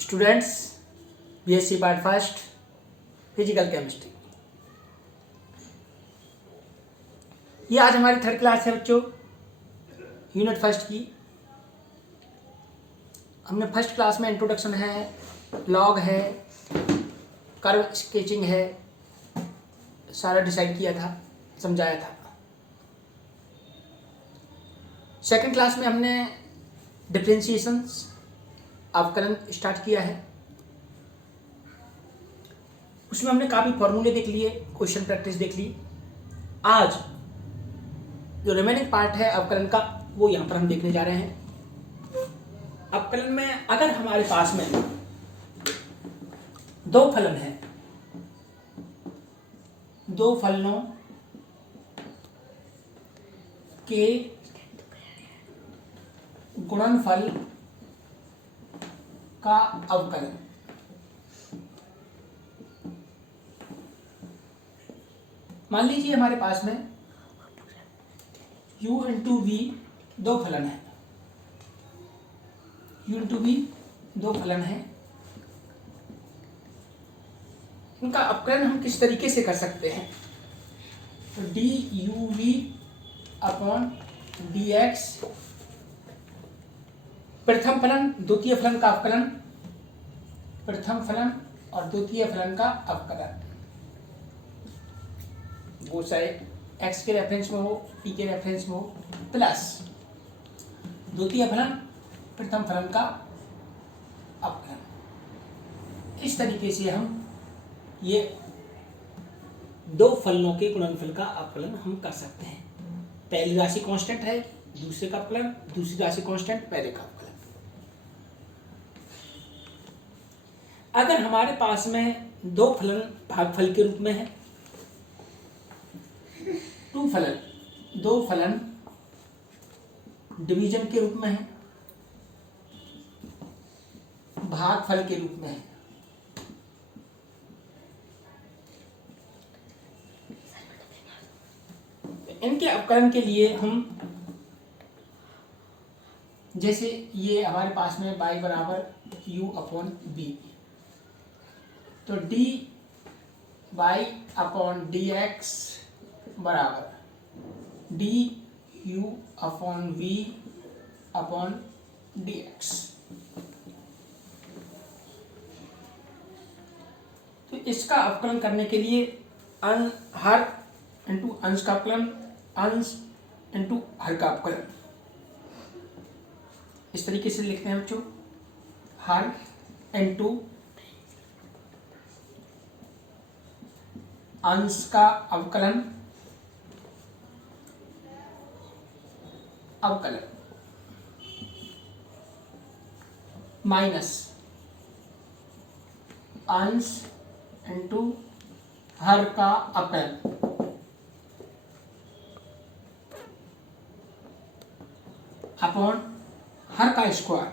Students, BSc part first physical chemistry. ये आज हमारी थर्ड क्लास है बच्चों, यूनिट फर्स्ट की। हमने फर्स्ट क्लास में इंट्रोडक्शन है, लॉग है, कर्व स्केचिंग है, सारा डिसाइड किया था, समझाया था। सेकंड क्लास में हमने डिफरेंशिएशंस अवकलन स्टार्ट किया है। उसमें हमने काफ़ी फॉर्मूले देख लिए, क्वेश्चन प्रैक्टिस देख ली। आज जो रिमेनिंग पार्ट है अवकलन का, वो यहाँ पर हम देखने जा रहे हैं। अवकलन में अगर हमारे पास में दो फलन है, दो फलनों के गुणनफल का अवकलन, मान लीजिए हमारे पास में u इंटू वी दो फलन है, u इंटू वी दो फलन है। इनका अवकलन हम किस तरीके से कर सकते हैं? तो d u v upon d x, प्रथम फलन द्वितीय फलन का अवकलन, प्रथम फलन और द्वितीय फलन का अवकलन, वो चाहे x के रेफरेंस में हो, p के रेफरेंस में हो, प्लस द्वितीय फलन प्रथम फलन का अवकलन। इस तरीके से हम ये दो फलनों के गुणनफल का अवकलन हम कर सकते हैं। पहली राशि कांस्टेंट है, दूसरे का अवकलन, दूसरी राशि कांस्टेंट, पहले का अवकलन। अगर हमारे पास में दो फलन भागफल के रूप में है, दो फलन डिवीजन के रूप में है, भागफल के रूप में है, इनके अवकलन के लिए हम, जैसे ये हमारे पास में y बराबर u अपॉन बी, तो d y upon d x बराबर d u upon v upon d x. तो इसका अवकलन करने के लिए हर इंटू अंश का अवकलन, अंश इंटू हर का अवकलन, इस तरीके से लिखते हैं बच्चों। हर इंटू अंश का अवकलन, माइनस अंश इंटू हर का अवकलन, अपॉन हर का स्क्वायर।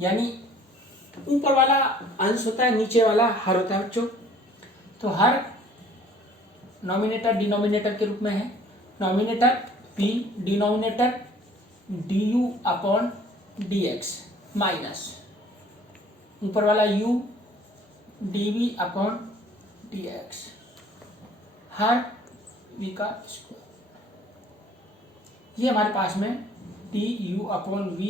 यानी ऊपर वाला अंश होता है, नीचे वाला हर होता है बच्चों। तो हर नॉमिनेटर डिनोमिनेटर के रूप में है, nominator p, denominator du upon dx, minus ऊपर वाला u dv अपॉन dx, हर v का स्क्वायर। ये हमारे पास में du अपॉन v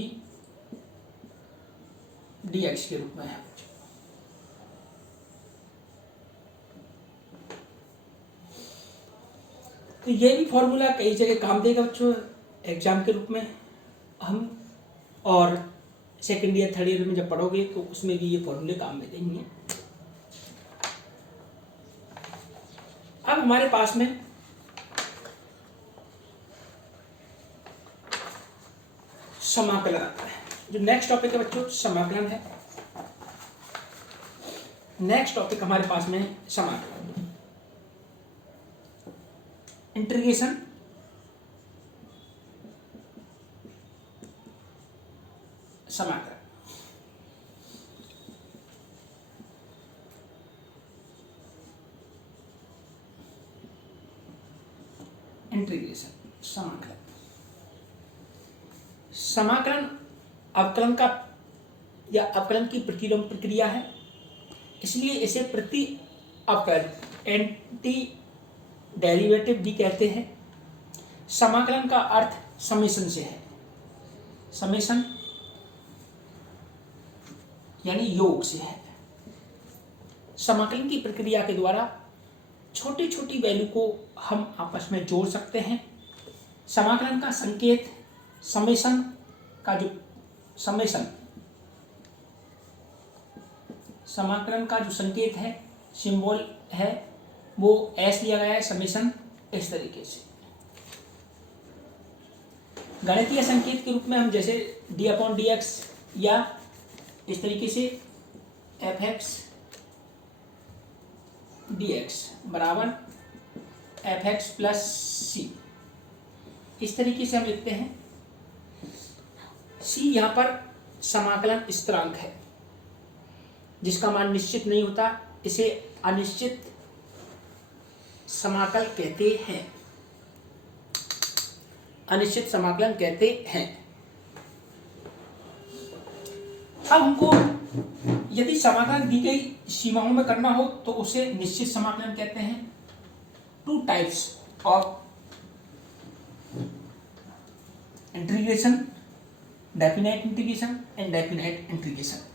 dx के रूप में है। तो ये भी फॉर्मूला कई जगह काम देगा बच्चों एग्जाम के रूप में। हम और सेकेंड ईयर थर्ड ईयर में जब पढ़ोगे तो उसमें भी ये फॉर्मूले काम में देंगे। अब हमारे पास में समाकलन आता है। जो नेक्स्ट टॉपिक है बच्चों, समाकलन है। नेक्स्ट टॉपिक हमारे पास में है समाकलन, इंटीग्रेशन, समाकलन। इंटीग्रेशन, समाकलन। समाकलन अवकलन का या अवकलन की प्रतिलोम प्रक्रिया है, इसलिए इसे प्रति अवकलन एंटी डेरिवेटिव भी कहते हैं। समाकलन का अर्थ समेशन से है, समेशन यानी योग से है। समाकलन की प्रक्रिया के द्वारा छोटी छोटी वैल्यू को हम आपस में जोड़ सकते हैं। समाकलन का संकेत समेशन का जो समाकलन का जो संकेत है, सिंबल है, वो एस लिया गया है, समेशन इस तरीके से। गणितीय संकेत के रूप में हम जैसे डी अपॉन डी एक्स या इस तरीके से एफ एक्स डी एक्स बराबर एफ एक्स प्लस सी, इस तरीके से हम लिखते हैं। सी यहाँ पर समाकलन स्थिरांक है जिसका मान निश्चित नहीं होता, इसे अनिश्चित समाकल कहते हैं, अनिश्चित समाकलन कहते हैं। अब हमको यदि समाकलन दी गई सीमाओं में करना हो तो उसे निश्चित समाकलन कहते हैं। Two types of integration, definite integration and definite integration.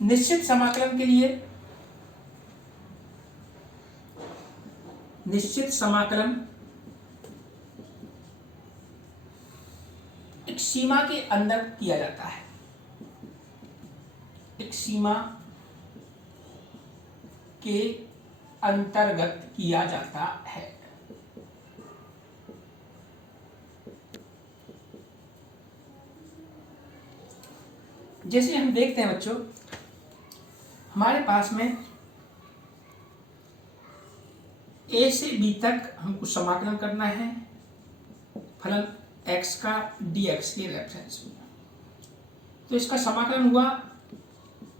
निश्चित समाकलन के लिए निश्चित समाकलन एक सीमा के अंदर किया जाता है, एक सीमा के अंतर्गत किया जाता है। जैसे हम देखते हैं बच्चों, हमारे पास में ए से बी तक हमको समाकलन करना है फलन x का dx के रेफरेंस में। तो इसका समाकलन हुआ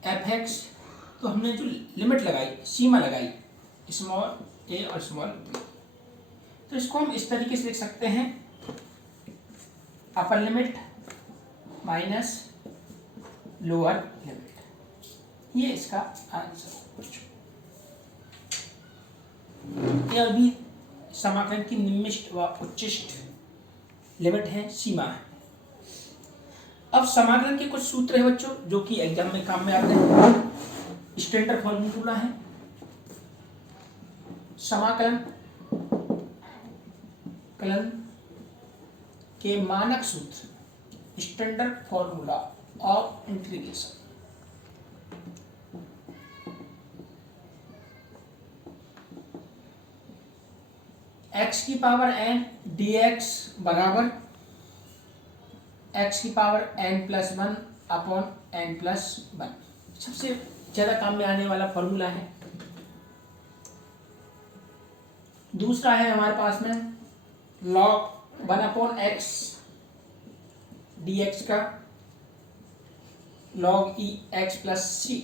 f(x), तो हमने जो लिमिट लगाई, सीमा लगाई स्मॉल a और स्मॉल b, तो इसको हम इस तरीके से लिख सकते हैं upper limit minus lower limit. ये इसका आंसर। यह अभी समाकलन की निम्निष्ट व उच्चिष्ट लिमिट है, सीमा है। अब समाकलन के कुछ सूत्र है बच्चों जो कि एग्जाम में काम में आते हैं। स्टैंडर्ड फॉर्मूला है समाकलन के मानक सूत्र, standard formula of integration. x की पावर n dx बराबर x की power n plus 1 upon n plus 1, सबसे ज्यादा काम में आने वाला फॉर्मूला है। दूसरा है हमारे पास में log 1 अपॉन x dx का log e x plus c।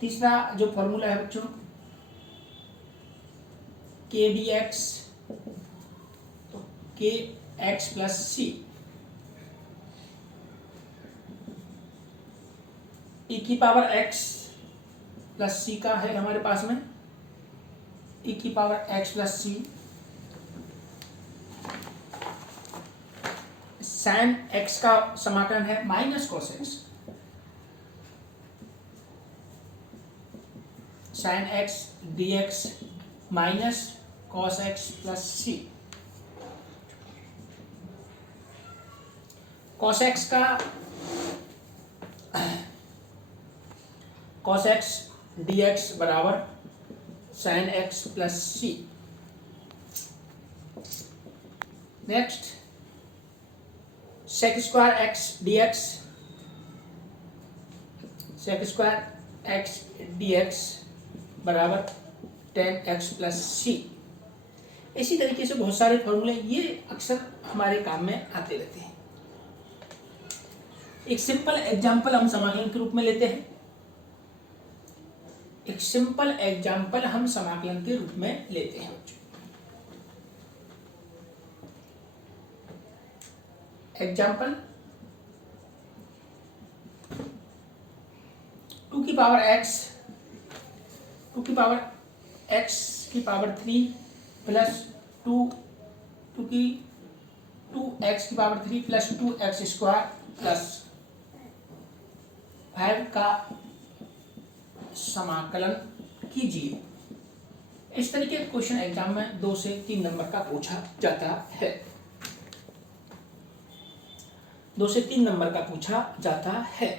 तीसरा जो फॉर्मूला है बच्चों k dx तो k x plus c, e की पावर x प्लस c का है हमारे पास में e की power x plus c। sin x का समाकलन है minus cos x, sin x dx minus cos x plus c। cos x dx बराबर sin x plus c। Next sec square x dx, sec square x dx बराबर tan x plus c। इसी तरीके से बहुत सारे फॉर्मूले ये अक्सर हमारे काम में आते रहते हैं। एक सिंपल एग्जांपल हम समाकलन के रूप में लेते हैं, एक सिंपल एग्जांपल हम समाकलन के रूप में लेते हैं। एग्जाम्पल, 2 की पावर x, 2 की पावर x की पावर 3 प्लस 2x की power 3 plus 2x square plus 5 का समाकलन कीजिए। इस तरीके के क्वेश्चन एग्जाम में 2 से 3 नंबर का पूछा जाता है। 2 से 3 नंबर का पूछा जाता है।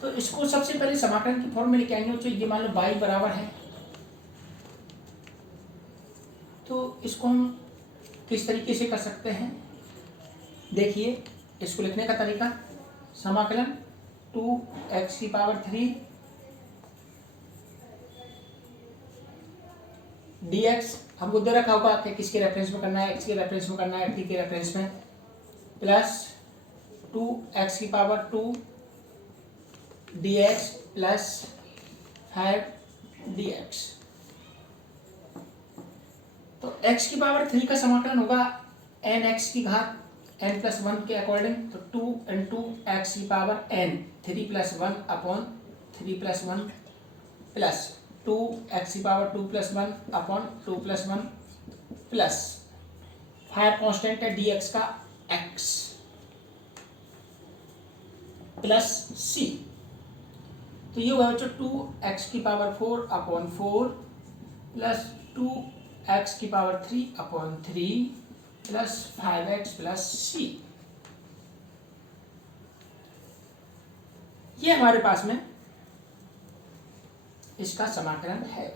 तो इसको सबसे पहले समाकलन की फॉर्मूले क्या है, ये मान लो y बराबर है, तो इसको हम किस तरीके से कर सकते हैं, देखिए इसको लिखने का तरीका, समाकलन 2x की पावर 3 dx हमको दे रखा होगा कि किसके रेफरेंस में करना है, x के रेफरेंस में करना है, t के रेफरेंस में, प्लस 2x की पावर 2 dx प्लस 5 dx। तो x की पावर 3 का समाकलन होगा nx की घात n प्लस 1 के अकॉर्डिंग, तो 2 इंटू एक्स की power n 3 plus 1 upon 3 plus 1 plus 2 x की power 2 plus 1 upon 2 plus 1 plus 5 constant है dx का x प्लस c। तो ये हुआ बच्चों 2x की पावर 4 अपॉन 4 प्लस 2x की power 3 upon 3 plus 5x plus c। ये हमारे पास में इसका समाकलन है।